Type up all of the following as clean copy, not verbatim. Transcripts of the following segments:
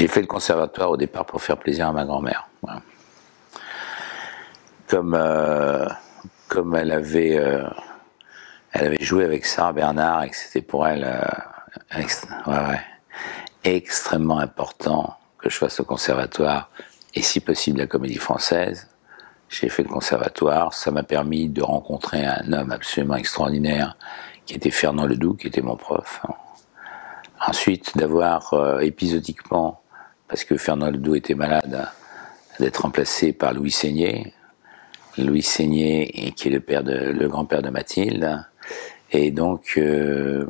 J'ai fait le conservatoire au départ pour faire plaisir à ma grand-mère. Voilà. Comme elle avait joué avec Sarah Bernard et que c'était pour elle extrêmement important que je fasse le conservatoire et si possible la comédie française. J'ai fait le conservatoire, ça m'a permis de rencontrer un homme absolument extraordinaire qui était Fernand Ledoux, qui était mon prof. Ensuite, d'avoir épisodiquement, parce que Fernand Ledoux était malade, d'être remplacé par Louis Seigné. Louis Seigné, qui est le grand-père de Mathilde, et donc de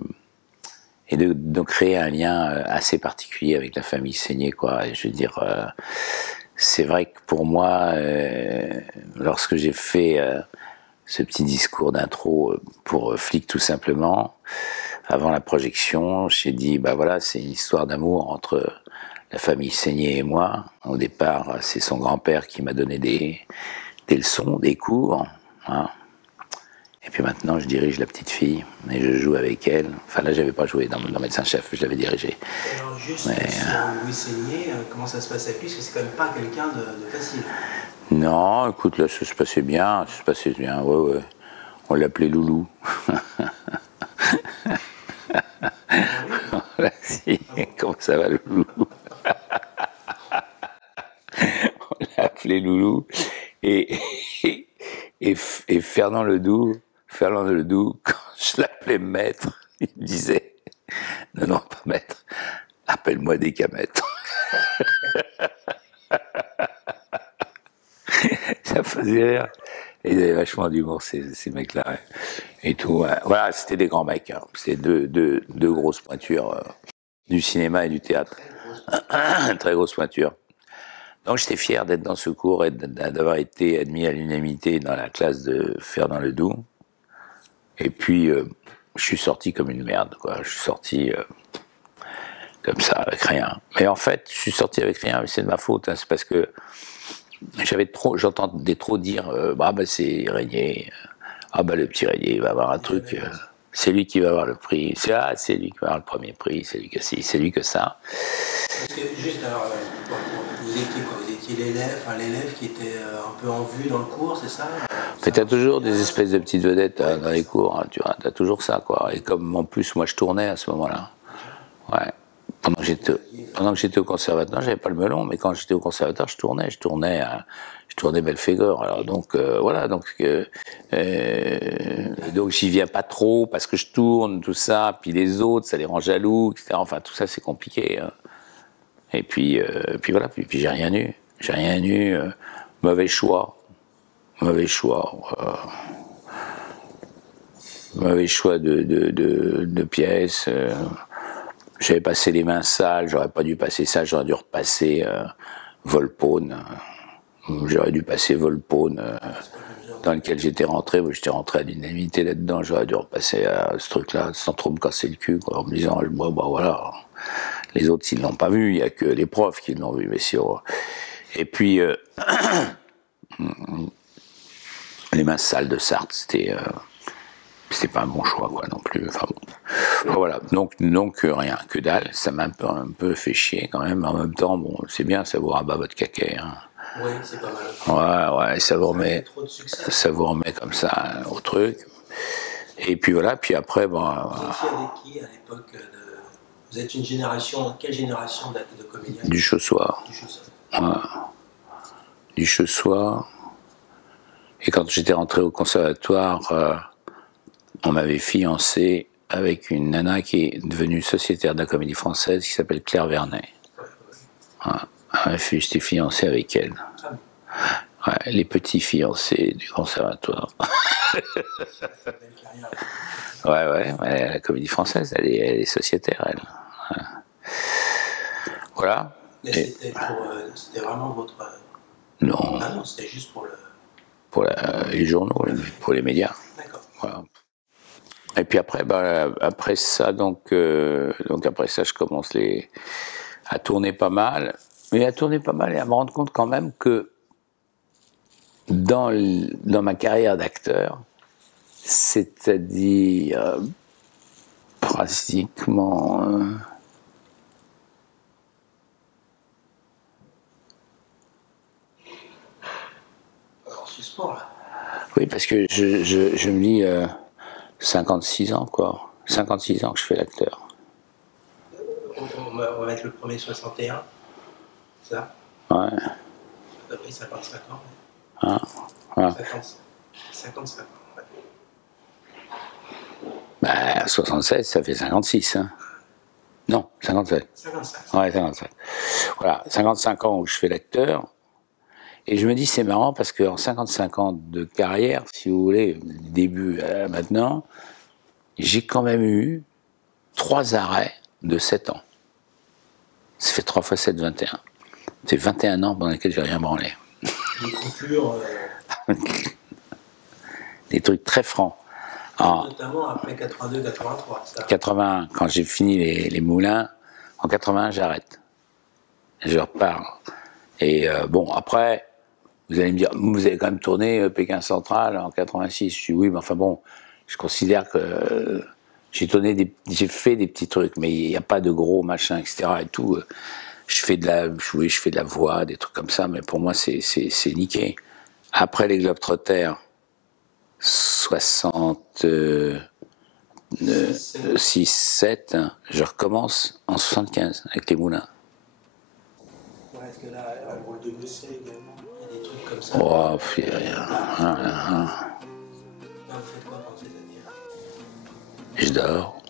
créer un lien assez particulier avec la famille Seigné, quoi. Et je veux dire, c'est vrai que pour moi, lorsque j'ai fait ce petit discours d'intro pour Flic tout simplement, avant la projection, j'ai dit, bah voilà, c'est une histoire d'amour entre la famille Seigné et moi. Au départ, c'est son grand-père qui m'a donné des leçons, des cours. Hein. Et puis maintenant, je dirige la petite fille et je joue avec elle. Enfin là, j'avais pas joué dans Médecin-Chef, je l'avais dirigé. Alors juste sur Louis Seigné, comment ça se passe avec lui? Parce que c'est quand même pas quelqu'un de facile. Non, écoute, là, ça se passait bien, ouais. On l'appelait Loulou. Là, si. Comment ça va, Loulou? On l'appelait Loulou. Et Fernand Ledoux, quand je l'appelais maître, il me disait non, pas maître, appelle-moi des camettes. Ça faisait rire. Et ils avaient vachement d'humour, ces mecs-là. Ouais. Et tout. Ouais. Voilà, c'était des grands mecs. Hein. C'était deux grosses pointures du cinéma et du théâtre. Très grosses pointures. Donc j'étais fier d'être dans ce cours et d'avoir été admis à l'unanimité dans la classe de Fernand Ledoux. Et puis, je suis sorti comme une merde, quoi. Je suis sorti comme ça, avec rien. Mais en fait, je suis sorti avec rien, mais c'est de ma faute. Hein. C'est parce que j'entendais trop dire, bah c'est Régnier. Ah bah le petit Régnier, il va avoir un truc. C'est lui qui va avoir le prix. C'est lui qui va avoir le premier prix. C'est lui que ci, c'est lui que ça. Parce que juste alors, vous étiez quoi? Vous étiez l'élève qui était un peu en vue dans le cours, c'est ça? Mais t'as toujours des espèces de petites vedettes dans les cours, hein, tu vois, t'as toujours ça, quoi. Et comme en plus, moi, je tournais à ce moment-là. Ouais. Pendant que j'étais au conservatoire, j'avais pas le melon, mais quand j'étais au conservatoire, je tournais Belphégor. Alors donc voilà, donc j'y viens pas trop parce que je tourne tout ça, puis les autres, ça les rend jaloux, etc. Enfin tout ça c'est compliqué. Hein. Et puis voilà, puis j'ai rien eu, mauvais choix de pièces. J'avais passé les mains sales, j'aurais pas dû passer ça, j'aurais dû repasser Volpone. J'aurais dû passer Volpone dans lequel j'étais rentré à l'unanimité là-dedans, j'aurais dû repasser à ce truc-là sans trop me casser le cul, quoi, en me disant, bah voilà, les autres s'ils l'ont pas vu, il y a que les profs qui l'ont vu, mais sûr. Et puis, les mains sales de Sartre, c'était pas un bon choix, quoi, non plus. Enfin bon. Voilà, donc rien, que dalle. Ça m'a un peu fait chier quand même. En même temps, bon, c'est bien, ça vous rabat votre caquet. Hein. Oui, c'est pas mal. Ouais, ça vous remet comme ça au truc. Et puis voilà, puis après, bon. Vous étiez avec qui à l'époque Vous êtes une génération, quelle génération de comédiens? Du Chaussoir. Ouais. Du Chaussoir. Et quand j'étais rentré au conservatoire, on m'avait fiancé avec une nana qui est devenue sociétaire de la Comédie Française qui s'appelle Claire Vernet. Ouais. J'étais fiancé avec elle. Ouais, les petits fiancés du conservatoire. ouais, la Comédie Française, elle est sociétaire, elle. Ouais. Voilà. Mais c'était vraiment votre... Non. Ah non, c'était juste pour le... Pour les journaux, pour les médias. D'accord. Voilà. Et puis après, après ça, donc après ça, je commence à tourner pas mal, et à me rendre compte quand même que dans ma carrière d'acteur, c'est-à-dire pratiquement sport, là. Oui, parce que je me dis 56 ans, quoi. 56 ans que je fais l'acteur. On va mettre le premier 61, ça. Ouais. Après 55 ans. Ah, voilà. 55 ans, ouais. Bah, 76, ça fait 56. Hein. Non, 57. 55. Ouais, 57. Voilà, 55 ans où je fais l'acteur. Et je me dis, c'est marrant parce qu'en 55 ans de carrière, si vous voulez, du début à maintenant, j'ai quand même eu 3 arrêts de 7 ans. Ça fait 3 fois 7, 21. C'est 21 ans pendant lesquels j'ai rien branlé. Des coupures. Des trucs très francs. En Notamment après 82-83, ça. 80, quand j'ai fini les moulins, en 81, j'arrête. Je repars. Et bon, après, vous allez me dire, vous avez quand même tourné Pékin Central en 86. Je dis oui, mais enfin bon, je considère que j'ai fait des petits trucs, mais il n'y a pas de gros machin, etc. Et tout. Je fais de la voix, des trucs comme ça, mais pour moi, c'est niqué. Après les Globetrotters, 66, 7, je recommence en 75 avec les moulins. Ouais, parce que là, le rôle de monsieur également, il y a des trucs comme ça. Oh, puis, rien. Là, vous faites quoi pendant ces années-là? Je dors.